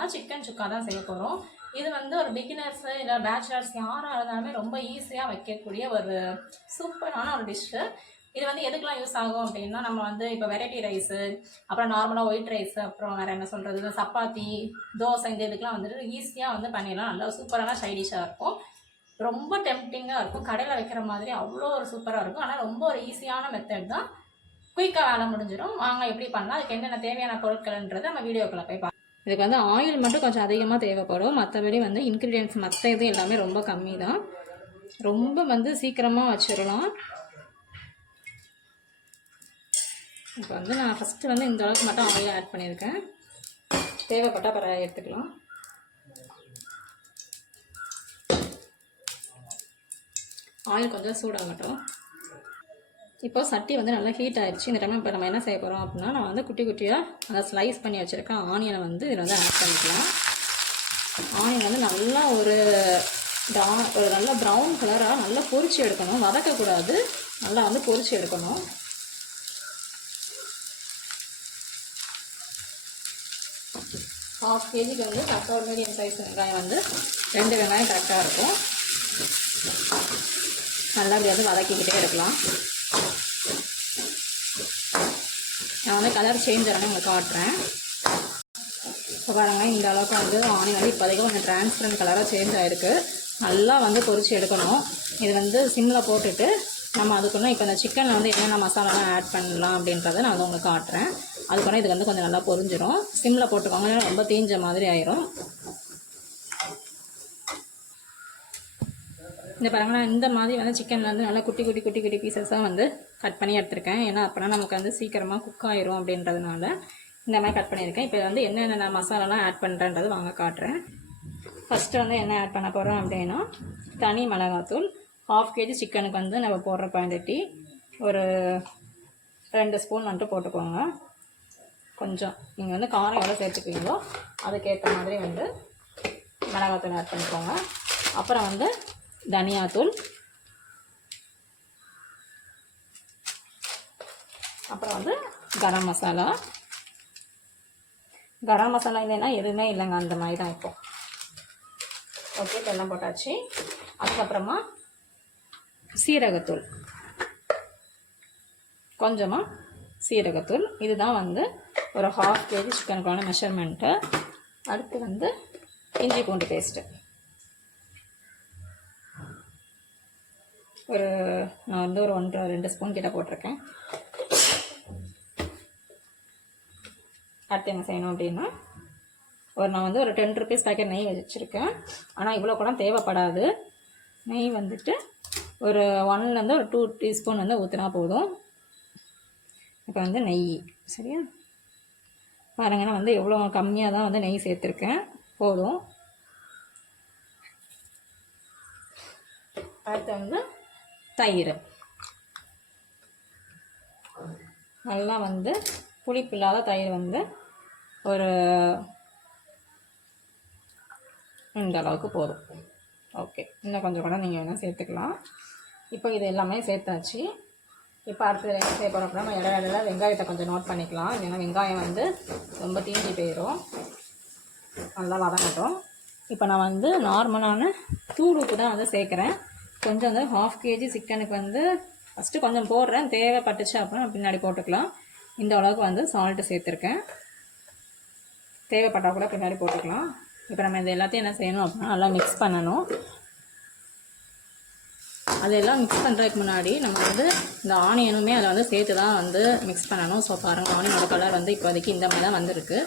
அப்படின்னா சிக்கன் சுக்கா தான் செய்ய போகிறோம் இது வந்து ஒரு பிகினர்ஸு இல்லை பேச்சுலர்ஸ் யாராக இருந்தாலுமே ரொம்ப ஈஸியாக வைக்கக்கூடிய ஒரு சூப்பரான ஒரு டிஷ்ஷு இது வந்து எதுக்கெலாம் யூஸ் ஆகும் அப்படின்னா நம்ம வந்து இப்போ வெரைட்டி ரைஸு அப்புறம் நார்மலாக ஒயிட் ரைஸ் அப்புறம் வேறு என்ன சொல்கிறது சப்பாத்தி தோசை இந்த இதுக்கெலாம் வந்துட்டு ஈஸியாக வந்து பண்ணிடலாம். நல்லா சூப்பரான சைடிஷாக இருக்கும். ரொம்ப டெம்டிங்காக இருக்கும். கடையில் வைக்கிற மாதிரி அவ்வளோ ஒரு சூப்பராக இருக்கும். ஆனால் ரொம்ப ஒரு ஈஸியான மெத்தட் தான். குயிக்காக வேலை முடிஞ்சிடும். வாங்க எப்படி பண்ணலாம்? அதுக்கு என்னென்ன தேவையான பொருட்கள்ன்றது நம்ம வீடியோக்குள்ளே போய் பார்க்கலாம். இதுக்கு வந்து ஆயில் மட்டும் கொஞ்சம் அதிகமாக தேவைப்படும். மற்றபடி வந்து இன்க்ரீடியன்ஸ் மற்ற இது எல்லாமே ரொம்ப கம்மி தான் ரொம்ப வந்து சீக்கிரமாக வச்சிடலாம் இப்போ வந்து நான் ஃபஸ்ட்டு வந்து இந்த அளவுக்கு மட்டும் ஆயில் ஆட் பண்ணியிருக்கேன். தேவைப்பட்டால் பிற எடுத்துக்கலாம். ஆயில் கொஞ்சம் சூடாகட்டும். இப்போ சட்டி வந்து நல்லா ஹீட் ஆயிடுச்சு. இந்த டைம் இப்போ நம்ம என்ன செய்ய போகிறோம் அப்படின்னா நான் வந்து குட்டி குட்டியாக அதை ஸ்லைஸ் பண்ணி வச்சுருக்கேன் ஆனியனை வந்து இதில் வந்து ஆட் பண்ணிக்கலாம். ஆனியன் வந்து நல்லா ஒரு டா ஒரு நல்ல ப்ரௌன் கலராக நல்லா பொரிச்சு எடுக்கணும். வதக்கக்கூடாது. நல்லா வந்து பொரிச்சு எடுக்கணும். ஹாஃப் கேஜிக்கு வந்து கரெக்டாக ஒரு மீடியம் சைஸ் வெங்காயம் வந்து ரெண்டு வெங்காயம் கரெக்டாக இருக்கும். நல்லா இப்படி வந்து வதக்கிக்கிட்டே இருக்கலாம் நான் வந்து கலர் சேஞ்ச் ஆனே உங்களுக்கு காட்டுறேன். இப்போ பாருங்கள் இந்த அளவுக்கு வந்து ஆணி வந்து இப்போதைக்கு கொஞ்சம் டிரான்ஸ்பரண்ட் கலராக சேஞ்ச் ஆகிருக்கு நல்லா வந்து பொறிச்சு எடுக்கணும். இது வந்து சிம்மில் போட்டுட்டு நம்ம அதுக்குன்னு இப்போ இந்த சிக்கனில் வந்து என்னென்ன மசாலாலாம் ஆட் பண்ணலாம் அப்படின்றத நான் வந்து உங்களுக்கு காட்டுறேன். அதுக்குள்ள இது வந்து கொஞ்சம் நல்லா பொரிஞ்சிடும் சிம்மில் போட்டுக்கோங்க ரொம்ப தீஞ்ச மாதிரி ஆயிரும். இந்த பாருங்கன்னா இந்த மாதிரி வந்து சிக்கனில் வந்து நல்லா குட்டி குட்டி குட்டி குட்டி பீசஸாக வந்து கட் பண்ணி எடுத்திருக்கேன். ஏன்னா அப்போனா நமக்கு வந்து சீக்கிரமாக குக் ஆயிரும் அப்படின்றதுனால இந்த மாதிரி கட் பண்ணியிருக்கேன். இப்போ வந்து என்னென்ன மசாலாலாம் ஆட் பண்ணுறன்றது வாங்க காட்டுறேன். ஃபஸ்ட்டு வந்து என்ன ஆட் பண்ண போகிறோம் அப்படின்னா தனி மிளகாத்தூள் ஹாஃப் கேஜி சிக்கனுக்கு வந்து நம்ம போடுற குவான்டிட்டி ஒரு ரெண்டு ஸ்பூன் வந்துட்டு போட்டுக்கோங்க. கொஞ்சம். நீங்கள் வந்து காரம் எவ்வளோ சேர்த்துக்குவீங்களோ அதுக்கேற்ற மாதிரி வந்து மிளகாத்தூள் ஆட் பண்ணிக்கோங்க. அப்புறம் வந்து தனியாத்தூள் அப்புறம் வந்து கரம் மசாலா. கரம் மசாலா இல்லைன்னா எதுவுமே இல்லைங்க அந்த மாதிரி தான் இப்போ. ஓகே இப்போ எல்லாம் போட்டாச்சு. அதுக்கப்புறமா சீரகத்தூள். கொஞ்சமாக சீரகத்தூள். இதுதான் வந்து ஒரு ஹாஃப் கேஜி சிக்கனுக்கான மெஷர்மெண்ட்டு அடுத்து வந்து இஞ்சி பூண்டு பேஸ்ட்டு ஒரு நான் வந்து ஒரு ஒன்றரை ரெண்டு ஸ்பூன் கிட்ட போட்டிருக்கேன். அடுத்து என்ன செய்யணும் அப்படின்னா ஒரு நான் வந்து ஒரு டென் ருபீஸ் பேக்கெட் நெய் வச்சுருக்கேன். ஆனால் இவ்வளோ கூட தேவைப்படாது. நெய் வந்துட்டு ஒரு ஒன்லேருந்து ஒரு டூ டீஸ்பூன் வந்து ஊற்றினா போதும். இப்போ வந்து நெய் சரியா? பாருங்க நான் வந்து எவ்வளோ கம்மியாக தான் வந்து நெய் சேர்த்துருக்கேன். போதும். அடுத்து வந்து தயிர். நல்லா வந்து புளிப்பு இல்லாத தயிர் வந்து ஒரு இந்த அளவுக்கு போதும். ஓகே இன்னும் கொஞ்சம் கூட நீங்கள் வேணால் சேர்த்துக்கலாம். இப்போ இது எல்லாமே சேர்த்தாச்சு. இப்போ அடுத்தது என்ன செய்ய போகிறோம் அப்படின்னா நம்ம இட இடையில வெங்காயத்தை கொஞ்சம் நோட் பண்ணிக்கலாம். ஏன்னா வெங்காயம் வந்து ரொம்ப தீஞ்சி போயிடும் நல்லா வதங்கட்டும். இப்போ நான் வந்து நார்மலான தூள் உப்பு தான் வந்து சேர்க்குறேன். கொஞ்சம் வந்து ஹாஃப் கேஜி சிக்கனுக்கு வந்து ஃபஸ்ட்டு கொஞ்சம் போடுறேன். தேவைப்பட்டுச்சு அப்படின்னா பின்னாடி போட்டுக்கலாம். இந்த அளவுக்கு வந்து சால்ட்டு சேர்த்துருக்கேன். தேவைப்பட்டால் கூட பின்னாடி போட்டுக்கலாம். இப்போ நம்ம இது எல்லாத்தையும் என்ன செய்யணும் அப்படின்னா நல்லா மிக்ஸ் பண்ணணும். அதெல்லாம் மிக்ஸ் பண்ணுறதுக்கு முன்னாடி நம்ம வந்து இந்த ஆனியனுமே அதை வந்து சேர்த்து தான் வந்து மிக்ஸ் பண்ணணும். ஸோ பாருங்கள் ஆனியனோட கலர் வந்து இப்போதைக்கு இந்த மாதிரி தான் வந்திருக்கு.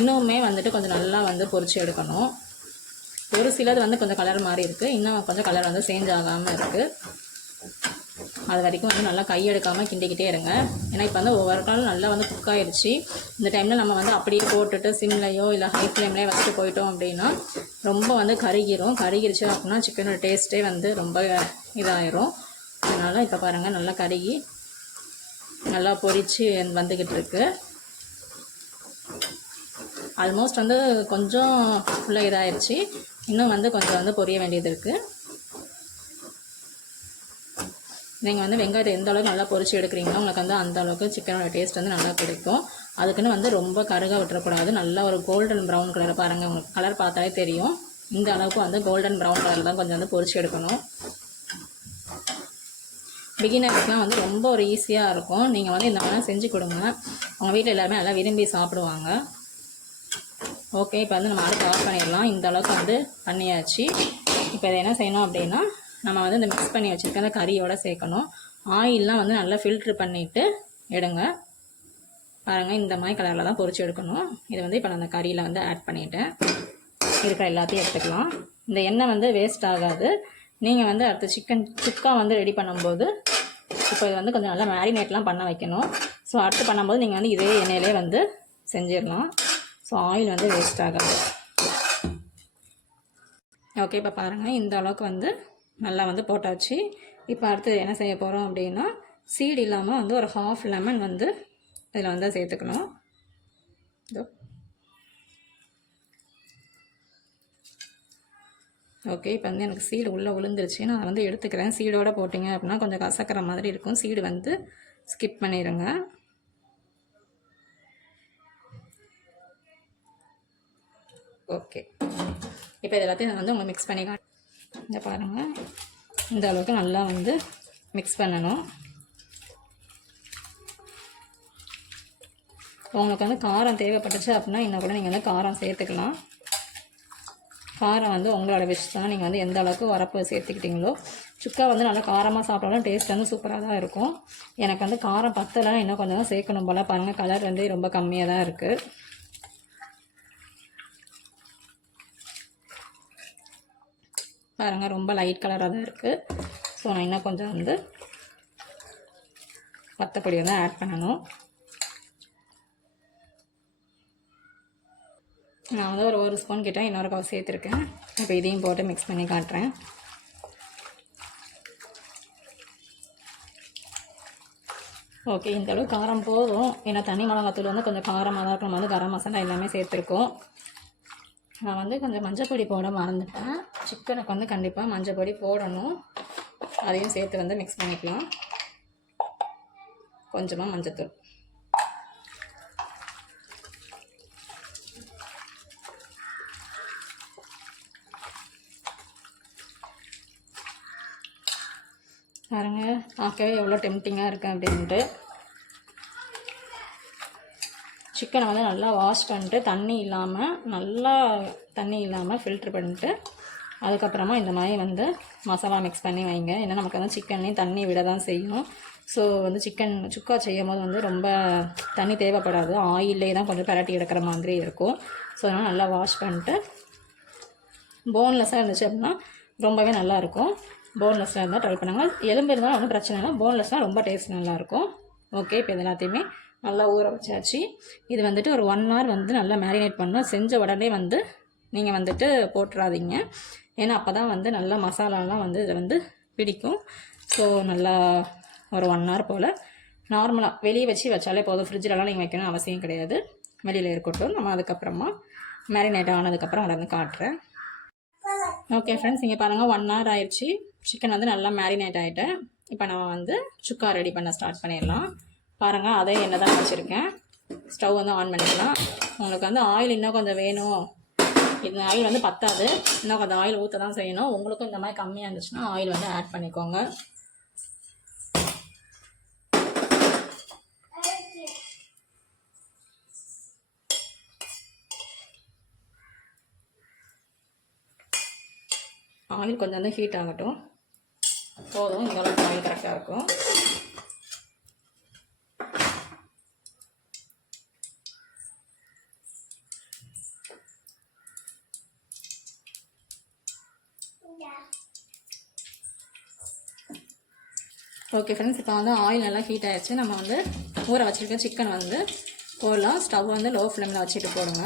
இன்னுமே வந்துட்டு கொஞ்சம் நல்லா வந்து பொறிச்சு எடுக்கணும். ஒரு சிலது வந்து கொஞ்சம் கலர் மாதிரி இருக்குது இன்னும் கொஞ்சம் கலர் வந்து சேஞ்ச் ஆகாமல் இருக்குது அது வரைக்கும் வந்து நல்லா கையெடுக்காமல் கிண்டிக்கிட்டே இருங்க. ஏன்னா இப்போ வந்து ஒவ்வொரு காலம் நல்லா வந்து குக் ஆயிடுச்சு. இந்த டைமில் நம்ம வந்து அப்படியே போட்டுட்டு சிம்லையோ இல்லை ஹை ஃப்ளேம்லேயோ வச்சுட்டு போயிட்டோம் அப்படின்னா ரொம்ப வந்து கருகிரும். கருகிருச்சு அப்படின்னா சிக்கனோட டேஸ்ட்டே வந்து ரொம்ப இதாயிரும். அதனால் இப்போ பாருங்கள் நல்லா கருகி நல்லா பொரிச்சு வந்துக்கிட்டு இருக்கு. ஆல்மோஸ்ட் வந்து கொஞ்சம் ஃபுல்லாக இதாயிருச்சு. இன்னும் வந்து கொஞ்சம் வந்து பொரிய வேண்டியது இருக்குது நீங்கள் வந்து வெங்காயத்தை எந்த அளவுக்கு நல்லா பொரிச்சு எடுக்கிறீங்களோ உங்களுக்கு வந்து அந்த அளவுக்கு சிக்கனோட டேஸ்ட் வந்து நல்லா கிடைக்கும். அதுக்குன்னு வந்து ரொம்ப கருக விட்டுறக்கூடாது. நல்லா ஒரு கோல்டன் ப்ரௌன் கலர் பாருங்கள் உங்களுக்கு கலர் பார்த்தாலே தெரியும். இந்த அளவுக்கு வந்து கோல்டன் ப்ரௌன் கலர் தான் கொஞ்சம் வந்து பொரிச்சு எடுக்கணும். பிகினர்ஸ்லாம் வந்து ரொம்ப ஒரு ஈஸியாக இருக்கும். நீங்கள் வந்து இந்த மாதிரி செஞ்சு கொடுங்க. உங்கள் வீட்டில் எல்லாருமே நல்லா விரும்பி சாப்பிடுவாங்க. ஓகே இப்போ வந்து நம்ம அடுத்து ஆஃப் பண்ணிடலாம். இந்த அளவுக்கு வந்து பண்ணியாச்சு. இப்போ இதை என்ன செய்யணும் அப்படின்னா நம்ம வந்து இந்த மிக்ஸ் பண்ணி வச்சுருக்க அந்த கறியோடு சேர்க்கணும். ஆயிலெலாம் வந்து நல்லா ஃபில்ட்ரு பண்ணிவிட்டு எடுங்க. பாருங்கள் இந்த மாதிரி கலரில் தான் பொறிச்சு எடுக்கணும். இது வந்து இப்போ நான் அந்த கறியில் வந்து ஆட் பண்ணிவிட்டேன் இருக்கிற எல்லாத்தையும் எடுத்துக்கலாம். இந்த எண்ணெய் வந்து வேஸ்ட் ஆகாது. நீங்கள் வந்து அடுத்து சிக்கன் சுக்கா வந்து ரெடி பண்ணும்போது இப்போ இது வந்து கொஞ்சம் நல்லா மேரினேட்லாம் பண்ண வைக்கணும். ஸோ அடுத்து பண்ணும்போது நீங்கள் வந்து இதே எண்ணெயிலே வந்து செஞ்சிடலாம். ஸோ ஆயில் வந்து வேஸ்ட் ஆகாது. ஓகே இப்போ பாருங்கள் இந்த அளவுக்கு வந்து நல்லா வந்து போட்டாச்சு. இப்போ அடுத்து என்ன செய்ய போகிறோம் அப்படின்னா சீடு இல்லாமல் வந்து ஒரு ஹாஃப் லெமன் வந்து இதில் வந்து சேர்த்துக்கணும். இதோ. ஓகே இப்போ வந்து எனக்கு சீடு உள்ளே விழுந்துருச்சு. நான் வந்து எடுத்துக்கிறேன். சீடோடு போட்டிங்க அப்படின்னா கொஞ்சம் கசக்கிற மாதிரி இருக்கும். சீடு வந்து ஸ்கிப் பண்ணிடுங்க ஓகே இப்போ இது எல்லாத்தையும் நான் வந்து உங்களுக்கு மிக்ஸ் பண்ணி காட்டு இந்த பாருங்கள் இந்த அளவுக்கு நல்லா வந்து மிக்ஸ் பண்ணணும். உங்களுக்கு வந்து காரம் தேவைப்பட்டுச்சு அப்படின்னா இன்னும் கூட நீங்கள் வந்து காரம் சேர்த்துக்கலாம். காரம் வந்து உங்களோட விஷ் தான். நீங்கள் வந்து எந்த அளவுக்கு வரப்பு சேர்த்துக்கிட்டீங்களோ சுக்கா வந்து நல்லா காரமாக சாப்பிட்டாலும் டேஸ்ட் வந்து சூப்பராக தான் இருக்கும். எனக்கு வந்து காரம் பத்தலைன்னா இன்னும் கொஞ்சம் தான் சேர்க்கணும் போல். பாருங்கள் கலர் வந்து ரொம்ப கம்மியாக தான் இருக்குது பாருங்கள் ரொம்ப லைட் கலராக தான் இருக்குது ஸோ நான் இன்னும் கொஞ்சம் வந்து பத்தப்பொடி வந்து ஆட் பண்ணணும். நான் வந்து ஒரு ஒரு ஸ்பூன் கிட்ட இன்னொரு கவர் சேர்த்துருக்கேன். இப்போ இதையும் போட்டு மிக்ஸ் பண்ணி காட்டுறேன். ஓகே இந்த அளவு காரம் போதும். ஏன்னா தனி மிளகாத்தூள் வந்து கொஞ்சம் காரமாக தான் இருக்கும். வந்து கரம் மசாலா எல்லாமே சேர்த்துருக்கோம். நான் வந்து கொஞ்சம் மஞ்சள் பொடி போட மறந்துட்டேன். சிக்கனுக்கு வந்து கண்டிப்பாக மஞ்சள் பொடி போடணும். அதையும் சேர்த்து வந்து மிக்ஸ் பண்ணிக்கலாம். கொஞ்சமாக மஞ்சத்தூள். பாருங்க பார்க்கவே எவ்வளோ டெம்டிங்காக இருக்குது அப்படின்ட்டு. சிக்கனை வந்து நல்லா வாஷ் பண்ணிட்டு தண்ணி இல்லாமல் நல்லா தண்ணி இல்லாமல் ஃபில்ட்ரு பண்ணிட்டு அதுக்கப்புறமா இந்த மாதிரி வந்து மசாலா மிக்ஸ் பண்ணி வைங்க. ஏன்னா நமக்கு வந்து சிக்கன்லேயும் தண்ணி விட தான் செய்யும். ஸோ வந்து சிக்கன் சுக்கா செய்யும் போது வந்து ரொம்ப தண்ணி தேவைப்படாது. ஆயிலே தான் கொஞ்சம் பரட்டி எடுக்கிற மாதிரி இருக்கும். ஸோ அதனால் நல்லா வாஷ் பண்ணிட்டு போன்லெஸ்ஸாக இருந்துச்சு அப்படின்னா ரொம்பவே நல்லாயிருக்கும் போன்லெஸ்ஸாக இருந்தால் ட்ரை பண்ணாங்க. எலும்பு இருந்தாலும் ஒன்றும் பிரச்சனை இல்லை. போன்லெஸ்னால் ரொம்ப டேஸ்ட் நல்லாயிருக்கும் ஓகே இப்போ இது எல்லாத்தையுமே நல்லா ஊற வச்சாச்சு. இது வந்துட்டு ஒரு ஒன் ஹவர் வந்து நல்லா மேரினேட் பண்ணணும். செஞ்ச உடனே வந்து நீங்கள் வந்துட்டு போட்டுறாதீங்க. ஏன்னா அப்போ தான் வந்து நல்லா மசாலாலாம் வந்து இதை வந்து பிடிக்கும். ஸோ நல்லா ஒரு ஒன் ஹவர் போல் நார்மலாக வெளியே வச்சு வச்சாலே போதும். ஃப்ரிட்ஜிலலாம் நீங்கள் வைக்கணும் அவசியம் கிடையாது. வெளியில் இருக்கட்டும். நம்ம அதுக்கப்புறமா மேரினேட் ஆனதுக்கப்புறம் அதை வந்து காட்டுறேன். ஓகே ஃப்ரெண்ட்ஸ் இங்கே பாருங்கள் ஒன் ஹவர் ஆயிடுச்சு சிக்கன் வந்து நல்லா மேரினேட் ஆகிட்டேன் இப்போ நம்ம வந்து சுக்கா ரெடி பண்ண ஸ்டார்ட் பண்ணிடலாம். பாருங்கள் அதே எண்ணெய் தான் வச்சுருக்கேன். ஸ்டவ் வந்து ஆன் பண்ணிக்கலாம். உங்களுக்கு வந்து ஆயில் இன்னும் கொஞ்சம் வேணும். இந்த ஆயில் வந்து பத்தாது. இன்னும் கொஞ்சம் ஆயில் ஊற்ற தான் செய்யணும். உங்களுக்கும் இந்த மாதிரி கம்மியாக இருந்துச்சுன்னா ஆயில் வந்து ஆட் பண்ணிக்கோங்க. ஆயில் கொஞ்சம் வந்து ஹீட் ஆகட்டும். போதும். இந்தளவுக்கு ஆயில் கரெக்டாக இருக்கும். ஓகே ஃப்ரெண்ட்ஸ் இப்போ வந்து ஆயில் நல்லா ஹீட் ஆயிடுச்சு. நம்ம வந்து ஊற வச்சுருக்க சிக்கன் வந்து போடலாம். ஸ்டவ் வந்து லோ ஃப்ளேமில் வச்சுட்டு போடுங்க.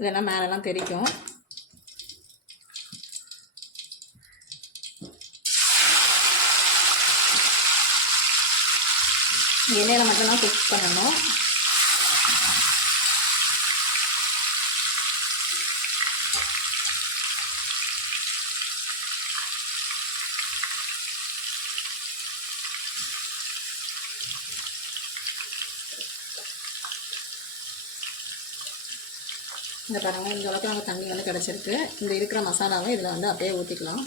இதெல்லாம் மேலெலாம் தெரிக்கும். எண்ணெயில் மட்டும்தான் குக் பண்ணணும். இந்த பாருங்கள் இந்த அளவுக்கு நமக்கு தண்ணி வந்து கிடச்சிருக்கு. இந்த இருக்கிற மசாலாவை இதில் வந்து அப்படியே ஊற்றிக்கலாம்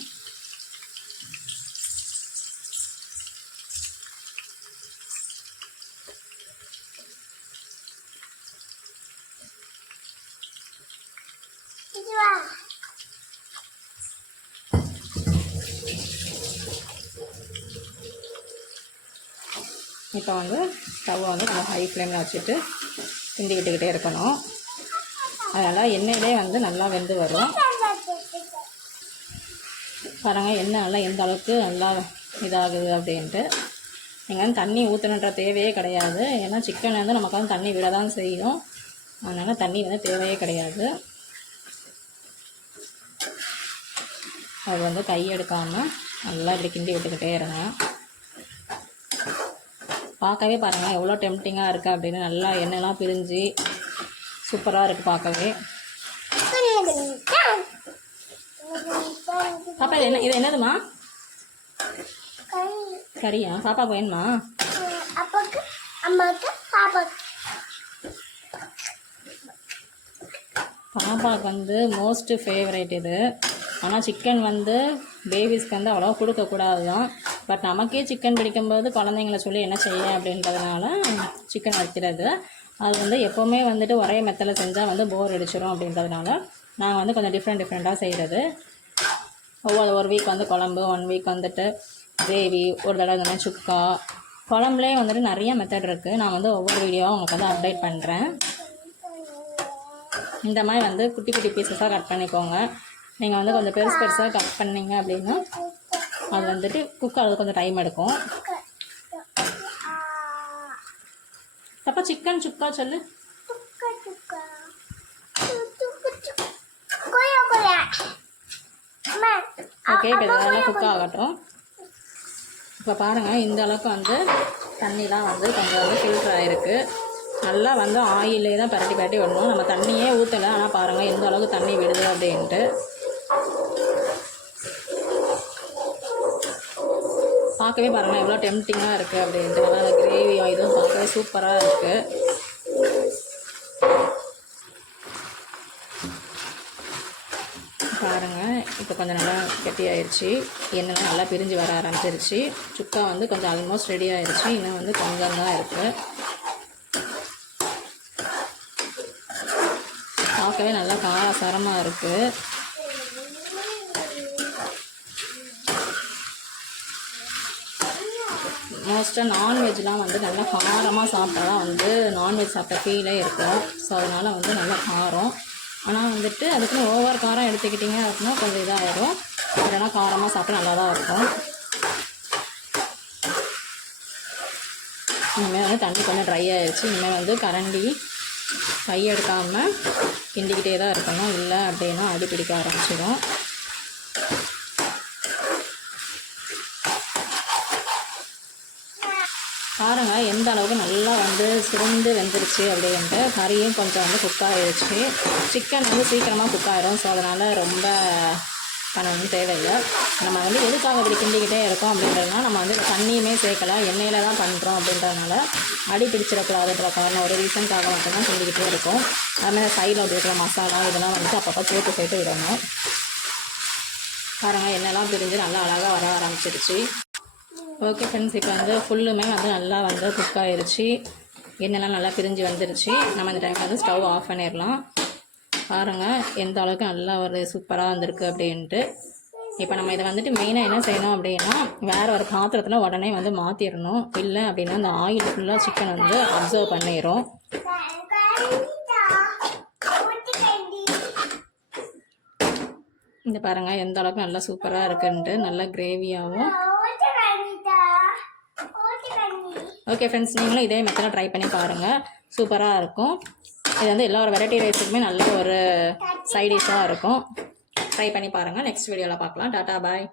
இப்போ வந்து ஸ்டவ் வந்து நம்ம ஹை ஃப்ளேமில் வச்சுட்டு கிண்டி விட்டுக்கிட்டே இருக்கணும். அதனால் எண்ணெயிலே வந்து நல்லா வெந்து வரும். பாருங்கள் எண்ணெய் நல்லா எந்த அளவுக்கு நல்லா இதாகுது அப்படின்ட்டு. நீங்கள் வந்து தண்ணி ஊற்றணுன்ற தேவையே கிடையாது. ஏன்னா சிக்கன் வந்து நமக்கு வந்து தண்ணி விட தான் செய்யும். அதனால் தண்ணி வந்து தேவையே கிடையாது. அது வந்து கை எடுக்காமல் நல்லா இப்படி கிண்டி விட்டுக்கிட்டே இருங்க. பார்க்கவே பாருங்கள் எவ்வளோ டெம்டிங்காக இருக்குது அப்படின்னு. நல்லா எண்ணெய்லாம் பிரிஞ்சு சூப்பராக இருக்குது பார்க்கவே பாப்பா இது என்ன இது என்னதுமா கறியா? பாப்பா வேணுமா அப்பாக்கு அம்மாக்கு பாப்பாக்கு பாப்பாவுக்கு வந்து மோஸ்ட் ஃபேவரேட் இது. ஆனால் சிக்கன் வந்து பேபிஸ்க்கு வந்து அவ்வளோவா கொடுக்கக்கூடாது தான் பட் நமக்கே சிக்கன் பிடிக்கும்போது குழந்தைங்கள சொல்லி என்ன செய்ய அப்படின்றதுனால சிக்கன் வைக்கிறது. அது வந்து எப்போவுமே வந்துட்டு ஒரே மெத்தடில் செஞ்சால் வந்து போர் அடிச்சிடும் அப்படின்றதுனால நாங்கள் வந்து கொஞ்சம் டிஃப்ரெண்ட் டிஃப்ரெண்ட்டாக செய்கிறது ஒவ்வொரு ஒரு வீக் வந்து குழம்பு ஒன் வீக் வந்துட்டு கிரேவி ஒரு தடவை இந்த மாதிரி சுக்கா. குழம்புலேயே வந்துட்டு நிறைய மெத்தட் இருக்குது நான் வந்து ஒவ்வொரு வீடியோவும் உங்களுக்கு வந்து அப்டேட் பண்ணுறேன் இந்த மாதிரி வந்து குட்டி குட்டி பீசஸாக கட் பண்ணிக்கோங்க. நீங்கள் வந்து கொஞ்சம் பெருசு பெருசாக கட் பண்ணீங்க அப்படின்னா அது வந்துட்டு குக் ஆகிறது கொஞ்சம் டைம் எடுக்கும். அப்போ சிக்கன் சுக்கா சொல்லு. ஓகே இப்போ இதெல்லாம் குக் ஆகட்டும். இப்போ பாருங்கள் இந்த அளவுக்கு வந்து தண்ணிலாம் வந்து கொஞ்சம் வந்து ஃபில்டர் ஆகிருக்கு நல்லா வந்து ஆயிலே தான் பரட்டி பரட்டி விடணும். நம்ம தண்ணியே ஊற்றலை ஆனால் பாருங்கள் எந்த அளவுக்கு தண்ணி விடுது அப்படின்ட்டு. பார்க்கவே பாருங்கள் எவ்வளோ டெம்டிங்காக இருக்குது அப்படின்ட்டு. நல்லா அந்த கிரேவி இதுவும் பார்க்கவே சூப்பராக இருக்குது பாருங்கள் இப்போ கொஞ்சம் நல்லா கெட்டியாயிருச்சு. எண்ணெய்லாம் நல்லா பிரிஞ்சு வர ஆரம்பிச்சிருச்சு. சுக்கா வந்து கொஞ்சம் ஆல்மோஸ்ட் ரெடி ஆயிடுச்சு இன்னும் வந்து கொஞ்சம் தான் இருக்குது பார்க்கவே நல்லா காரசாரமாக இருக்குது மோஸ்ட்டாக நான்வெஜ்லாம் வந்து நல்லா காரமாக சாப்பிட்டா தான் வந்து நான்வெஜ் சாப்பிட்ட ஃபீலே இருக்கும். ஸோ அதனால் வந்து நல்லா காரம். ஆனால் வந்துட்டு அதுக்குன்னு ஓவர் காரம் எடுத்துக்கிட்டிங்க அப்படின்னா கொஞ்சம் இதாகிடும் இல்லைனா காரமாக சாப்பிட்டா நல்லா தான் இருக்கும். இனிமேல் வந்து தண்ணி கொஞ்சம் ட்ரை ஆகிடுச்சு இனிமேல் வந்து கரண்டி கை எடுக்காமல் கிண்டிக்கிட்டே தான் இருக்கணும். இல்லை அப்படின்னா அடி பிடிக்க ஆரம்பிச்சிடும் பாருங்கள் எந்த அளவுக்கு நல்லா வந்து சிறந்து வெந்துருச்சு அப்படின்ட்டு கறியும் கொஞ்சம் வந்து குக் ஆகிடுச்சு சிக்கன் வந்து சீக்கிரமாக குக் ஆகிடும் ஸோ அதனால் ரொம்ப பண்ணணும்னு தேவையில்லை. நம்ம வந்து எதுக்காக இப்படி கிண்டிக்கிட்டே இருக்கோம் அப்படின்றதுனா நம்ம வந்து தண்ணியுமே சேர்க்கல. எண்ணெயில் தான் பண்ணுறோம் அப்படின்றதுனால அடி பிடிச்சிடக்கூடாதுன்ற காரணம் ஒரு ரீசனுக்காக மட்டும்தான் கிண்டிக்கிட்டே இருக்கும். அதுமாதிரி சைடில் அப்படி இருக்கிற மசாலா இதெல்லாம் வந்து அப்பப்போ போட்டு சேர்த்து விடணும். பாருங்கள் எண்ணெய்லாம் பிரிஞ்சு நல்லா அழகாக வர ஆரம்பிச்சிருச்சு. ஓகே ஃப்ரெண்ட்ஸ் இப்போ வந்து ஃபுல்லுமே வந்து நல்லா வந்து குக் ஆயிருச்சு. எண்ணெய்லாம் நல்லா பிரிஞ்சு வந்துருச்சு. நம்ம இந்த டைம் வந்து ஸ்டவ் ஆஃப் பண்ணிடலாம். பாருங்கள் எந்த அளவுக்கு நல்லா ஒரு சூப்பராக வந்திருக்கு அப்படின்ட்டு. இப்போ நம்ம இதை வந்துட்டு மெயினாக என்ன செய்யணும் அப்படின்னா வேறு ஒரு பாத்திரத்தில் உடனே வந்து மாற்றிடணும் இல்லை அப்படின்னா அந்த ஆயில் ஃபுல்லாக சிக்கன் வந்து அப்சர்வ் பண்ணிடும் இந்த பாருங்கள் எந்த அளவுக்கு நல்லா சூப்பராக இருக்குன்ட்டு நல்லா கிரேவியாகவும் ஓகே ஃப்ரெண்ட்ஸ் நீங்களும் இதே மெத்தடாக ட்ரை பண்ணி பாருங்கள் சூப்பராக இருக்கும். இது வந்து எல்லா ஒரு வெரைட்டி ரைஸுக்குமே நல்ல ஒரு சைடிஷாக இருக்கும். ட்ரை பண்ணி பாருங்கள் நெக்ஸ்ட் வீடியோவில் பார்க்கலாம் டாட்டா பாய்